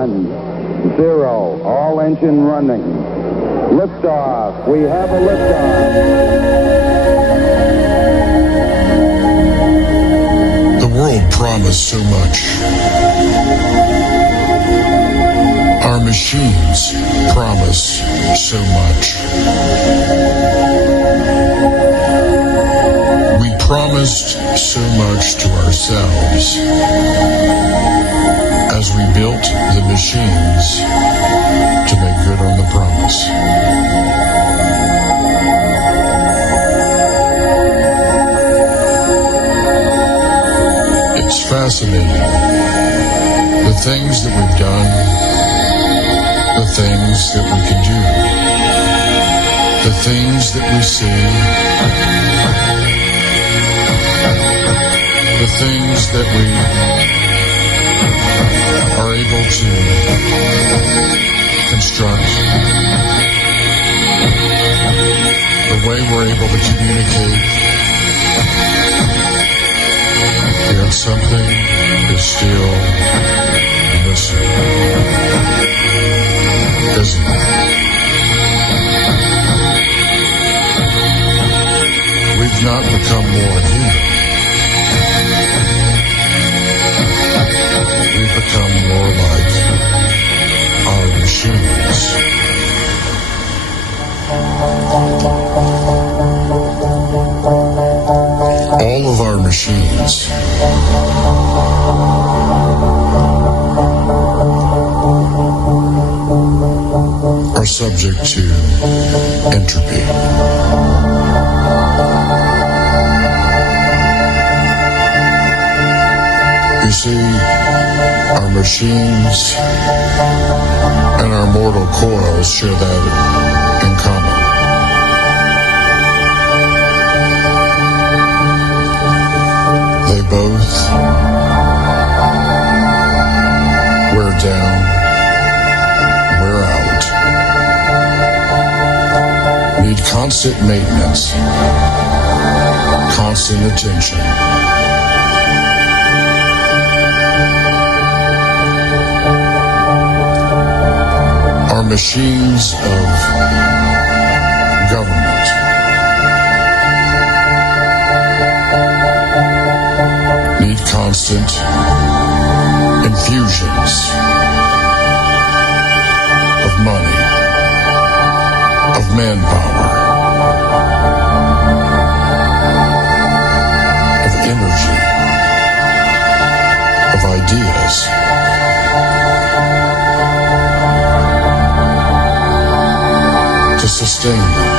1, 0. All engine running. Liftoff. We have a liftoff. The world promised so much. Our machines promise so much. We promised so much to ourselves as we built the machines to make good on the promise. It's fascinating. The things that we've done, the things that we can do, the things that we see, the things that we are able to construct, the way we're able to communicate. Yet something is still missing, isn't it? We've not become more human. We've become more like our machines. All of our machines are subject to entropy. You see, our machines and our mortal coils share that in common. They both wear down, wear out, need constant maintenance, constant attention. Our machines of government need constant infusions of money, of manpower, of energy, of ideas. To sustain them.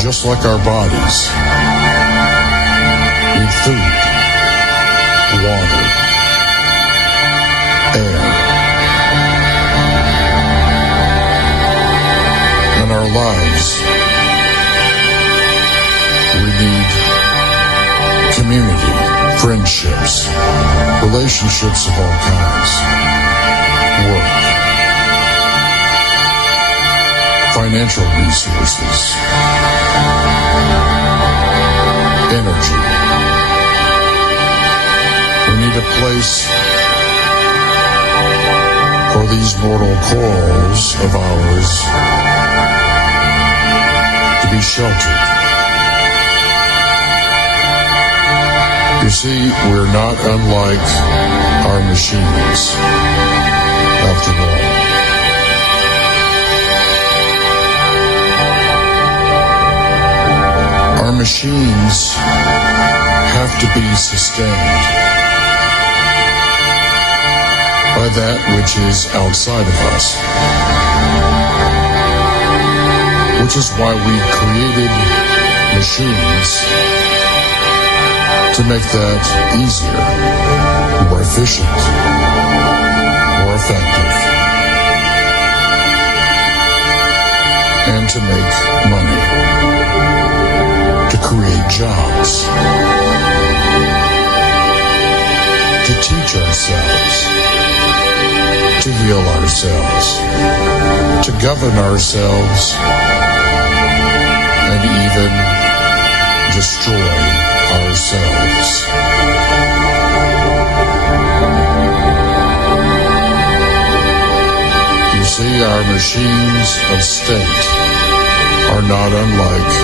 Just like our bodies need food, water, air, and our lives, we need community, friendships, relationships of all kinds, work, financial resources, energy. We need a place for these mortal coils of ours to be sheltered. You see, we're not unlike our machines, after all. Our machines have to be sustained by that which is outside of us, which is why we created machines to make that easier, more efficient, more effective, and to make money, to create jobs, to teach ourselves, to heal ourselves, to govern ourselves, and even destroy ourselves. You see, our machines of state are not unlike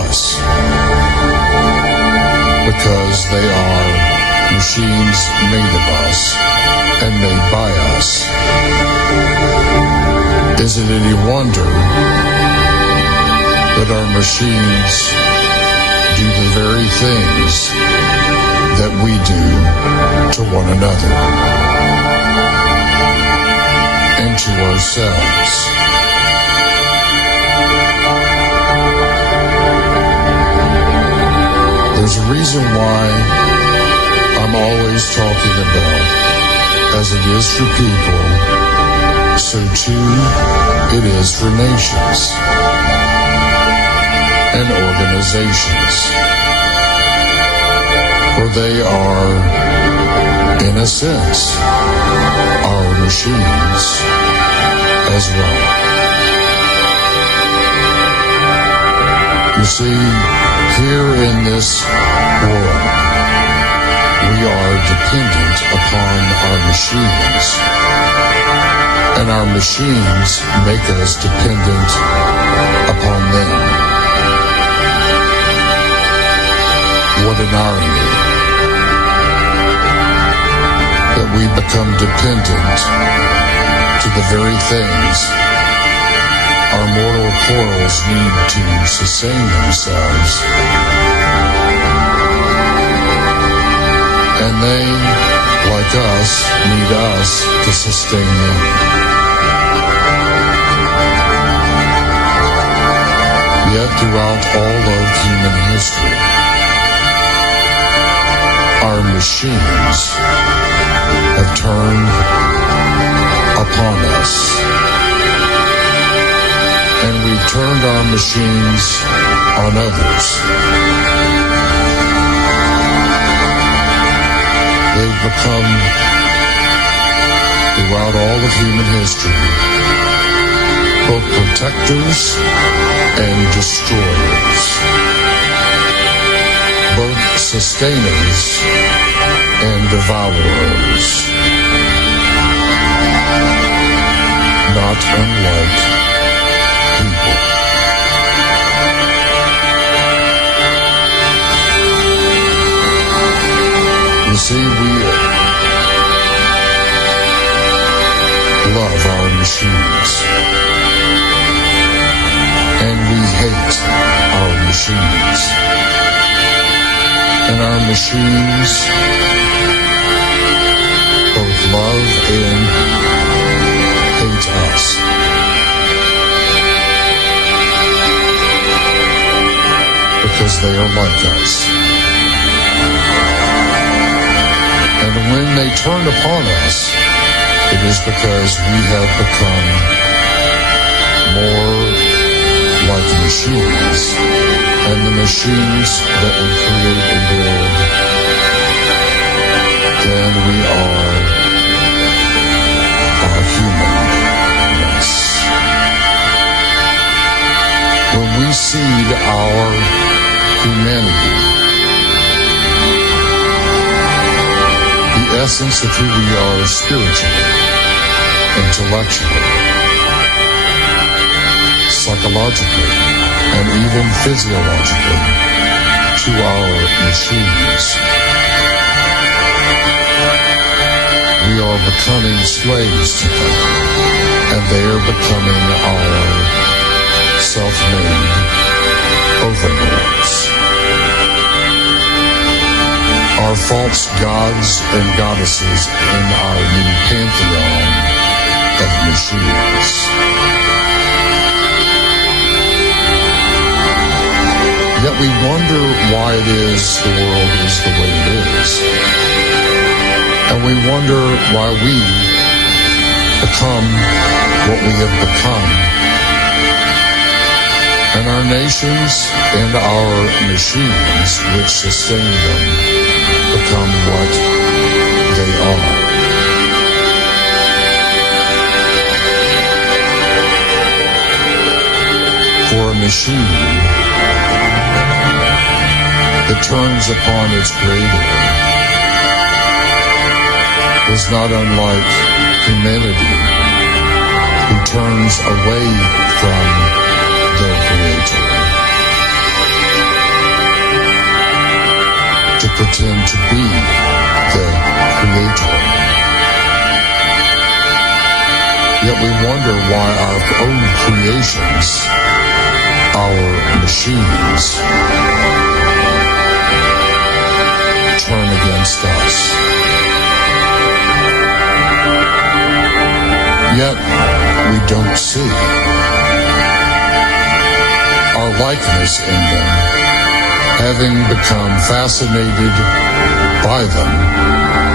us, because they are machines made of us and made by us. Is it any wonder that our machines do the very things that we do to one another and to ourselves? There's a reason why I'm always talking about, as it is for people, so too it is for nations and organizations, for they are, in a sense, our machines as well. You see, here in this world, we are dependent upon our machines, and our machines make us dependent upon them. What an irony that we become dependent to the very things our mortal coils need to sustain themselves, and they, like us, need us to sustain them. Yet throughout all of human history, our machines have turned upon us, and we've turned our machines on others. They've become, throughout all of human history, both protectors and destroyers, both sustainers and devourers, not unlike people. You see, we love our machines, and we hate our machines, and our machines both love and hate us. Because they are like us. And when they turn upon us, it is because we have become more like machines, and the machines that we create and build, than we are our humanness. When we seed our humanity, the essence of who we are spiritually, intellectually, psychologically, and even physiologically, to our machines, we are becoming slaves to them, and they are becoming our self-made overlords. Our false gods and goddesses in our new pantheon of machines. Yet we wonder why it is the world is the way it is. And we wonder why we become what we have become. And our nations and our machines which sustain them become what they are. For a machine that turns upon its creator is not unlike humanity, who turns away from their creator to pretend to be the creator. Yet we wonder why our own creations, our machines, turn against us. Yet we don't see our likeness in them, having become fascinated by them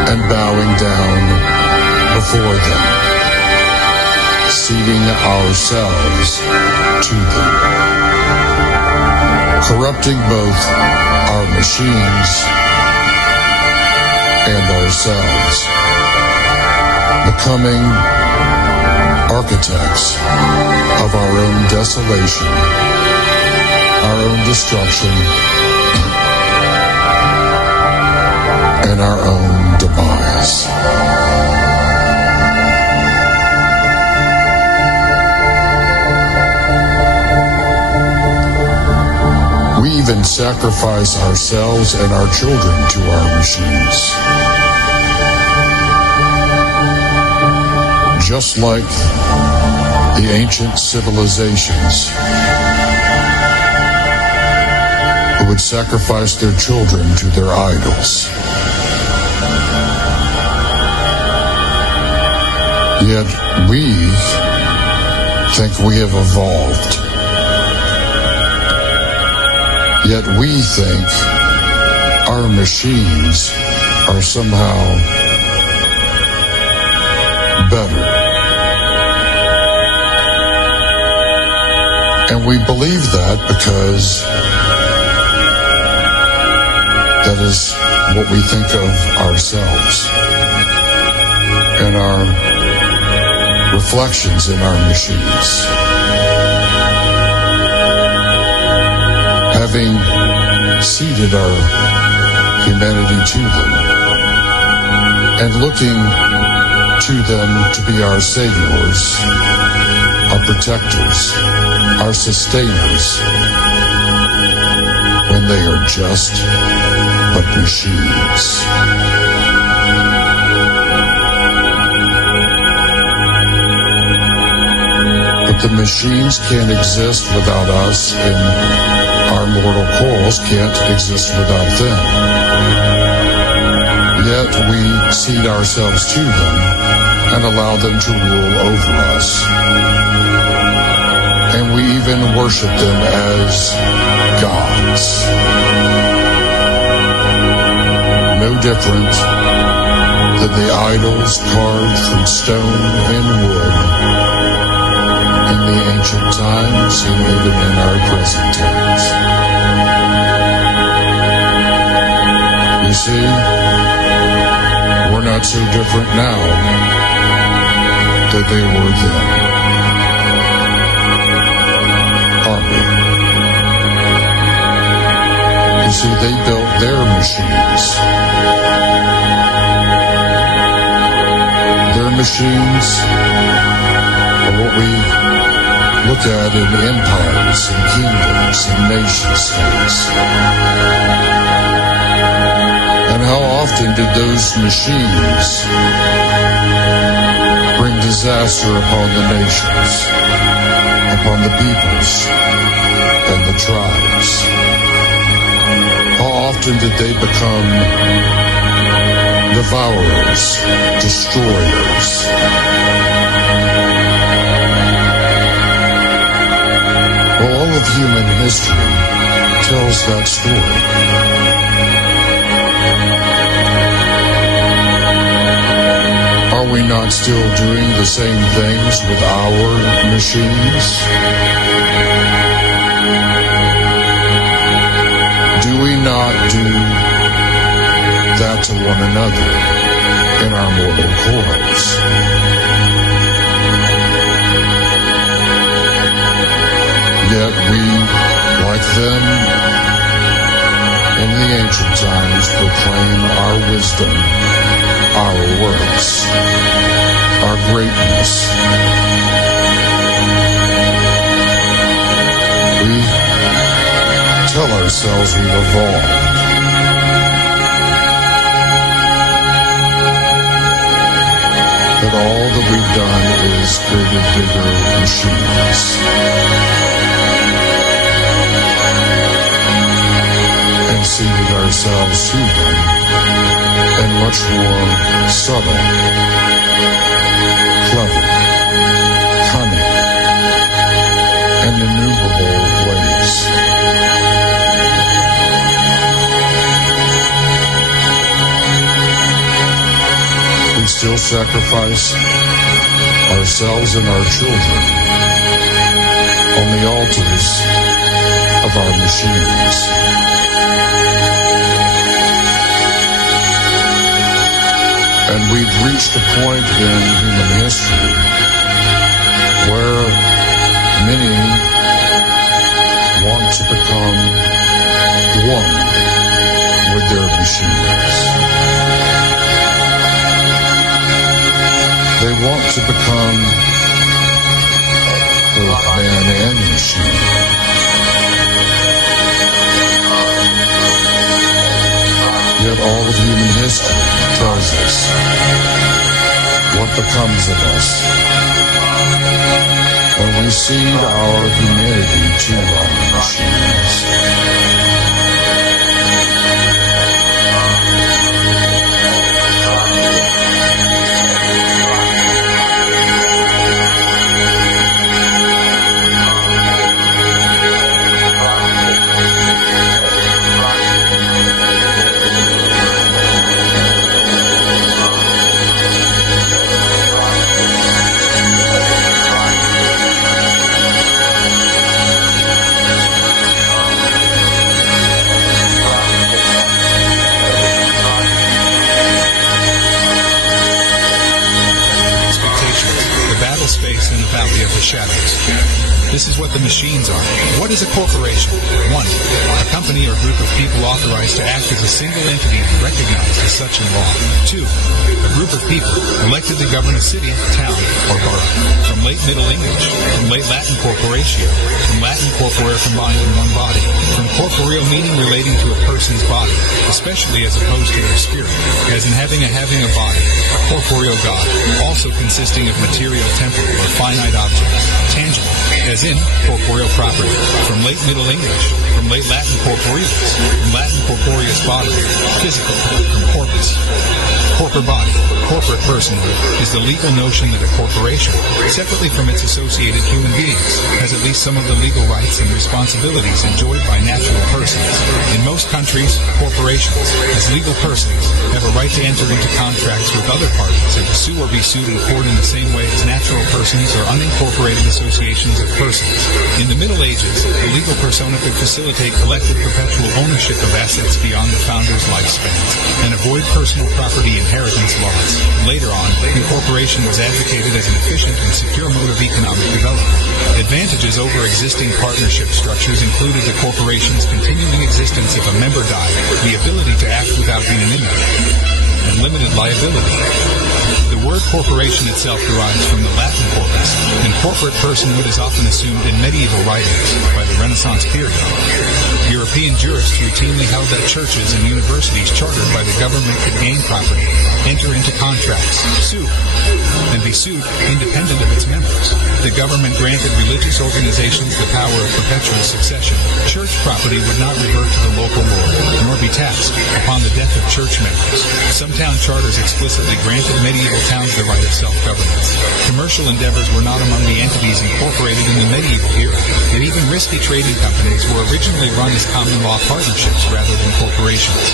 and bowing down before them, ceding ourselves to them, corrupting both our machines and ourselves, becoming architects of our own desolation, our own destruction, and our own demise. We even sacrifice ourselves and our children to our machines. Just like the ancient civilizations who would sacrifice their children to their idols. Yet we think we have evolved. Yet we think our machines are somehow better. And we believe that because that is what we think of ourselves and our reflections in our machines. Having ceded our humanity to them and looking to them to be our saviors, our protectors, our sustainers, when they are just but machines. But the machines can't exist without us, and our mortal coils can't exist without them. Yet we cede ourselves to them and allow them to rule over us. And we even worship them as gods. No different than the idols carved from stone and wood in the ancient times and even in our present times. You see, we're not so different now than they were then, are we? You see, they built their machines. Their machines are what we look at in empires and kingdoms and nation states. And how often did those machines bring disaster upon the nations, upon the peoples and the tribes? How often did they become devourers, destroyers? Well, all of human history tells that story. Are we not still doing the same things with our machines? Do we not do that to one another in our mortal coils? Yet we, like them, in the ancient times proclaim our wisdom, our works, our greatness. We tell ourselves we've evolved. That all that we've done is created bigger machines. And seated ourselves to them in much more subtle, clever, cunning, and innumerable ways. We still sacrifice ourselves and our children on the altars of our machines. And we've reached a point in human history where many want to become one with their machines. They want to become both man and machine. Yet all of human history tells us what becomes of us when we cede our humanity to our machines. Space in the Valley of the Shadows. This is what the machines are. What is a corporation? 1. A company or group of people authorized to act as a single entity recognized as such in law. 2. A group of people elected to govern a city, town, or borough. From late Middle English, from late Latin corporatio, from Latin corpore combined in one body, from corporeal meaning relating to a person's body, especially as opposed to their spirit, as in having a body, a corporeal God, also consisting of material temporal or finite objects, tangible, as in corporeal property, from late Middle English, from late Latin corporeus, from Latin corporeus bodily, physical, from corpus. Corporate body, corporate personhood, is the legal notion that a corporation, separately from its associated human beings, has at least some of the legal rights and responsibilities enjoyed by natural persons. In most countries, corporations, as legal persons, have a right to enter into contracts with other parties and to sue or be sued in court in the same way as natural persons or unincorporated associations of persons. In the Middle Ages, the legal persona could facilitate collective perpetual ownership of assets beyond the founder's lifespan and avoid personal property inheritance laws. Later on, incorporation was advocated as an efficient and secure mode of economic development. Advantages over existing partnership structures included the corporation's continuing existence if a member died, the ability to act without unanimity, and limited liability. The word corporation itself derives from the Latin corpus, and corporate personhood is often assumed in medieval writings by the Renaissance period. European jurists routinely held that churches and universities chartered by the government could gain property, enter into contracts, sue, and be sued independent of its members. The government granted religious organizations the power of perpetual succession. Church property would not revert to the local lord, nor be taxed upon the death of church members. Some town charters explicitly granted medieval towns the right of self-governance. Commercial endeavors were not among the entities incorporated in the medieval era, and even risky trading companies were originally run as common law partnerships rather than corporations.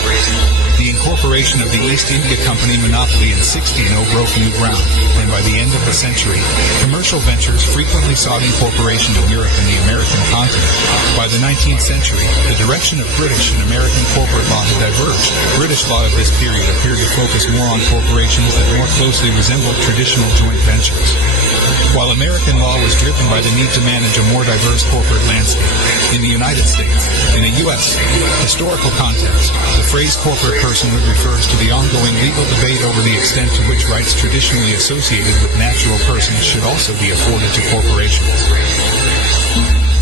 The incorporation of the East India Company monopoly in 1600 broke new ground. discipline by the end of the century, commercial ventures frequently sought incorporation in Europe and the American continent. By the 19th century, the direction of British and American corporate law had diverged. British law of this period appeared to focus more on corporations that more closely resembled traditional joint ventures, while American law was driven by the need to manage a more diverse corporate landscape. In the United States, in a U.S. historical context, the phrase corporate personhood refers to the ongoing legal debate over the extent to which rights traditionally associated with natural persons should also be afforded to corporations.